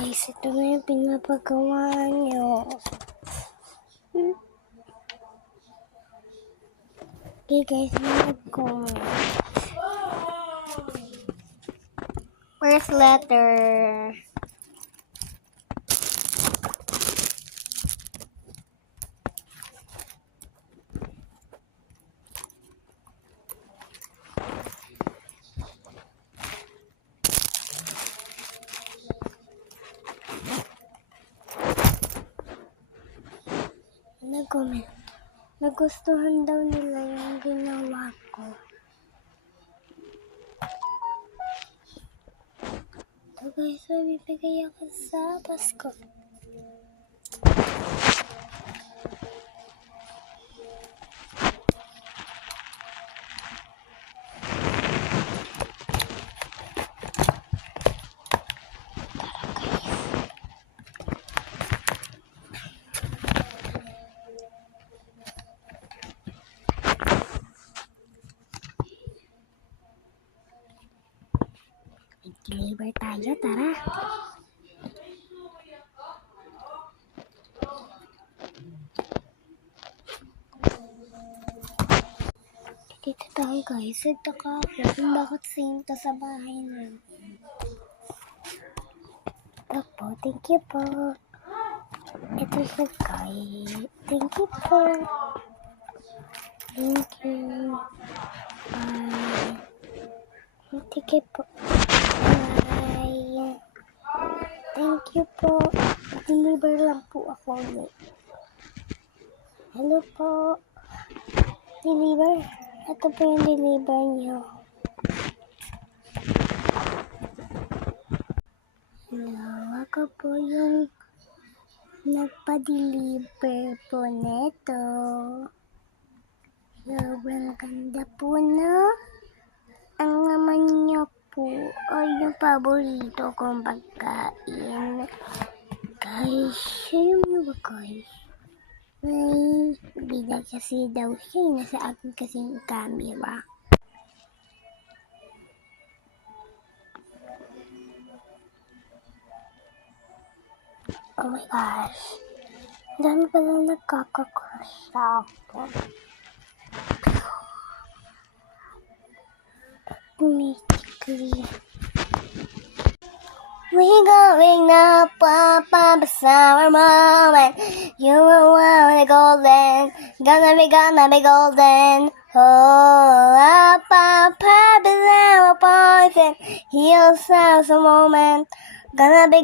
guys, ito na yung pinapagawa nyo. Okay guys, mag-comment. First letter. Nag-comment. Nagustuhan daw nila yung ginawa ko. So guys, bibigay ako sa Pasko. Deliver tayo, tara. Dito tayo guys, ito ka ako kung bakit sinto sa bahay namin. Ito po, thank you po. Ito siya guys, thank you po. Thank you. Bye. Thank you po. Bye. Thank you po. Deliver lang po ako ulit. Hello po. Deliver. Ito po yung deliver nyo. Hello. Ako po yung nagpa-deliver po neto. Sobrang ganda po na. Ang naman niya po ay yung paborito kong pagkain. Guys, share mo ba guys? May bida kasi daw siya. Nasa akin kasi yung camera. Oh my gosh. Ang dami pala nagkaka-crush sa akin. Automatically. We going up a summer moment. You are golden. Gonna be golden. Oh, up a poison. He'll sound a moment. Gonna be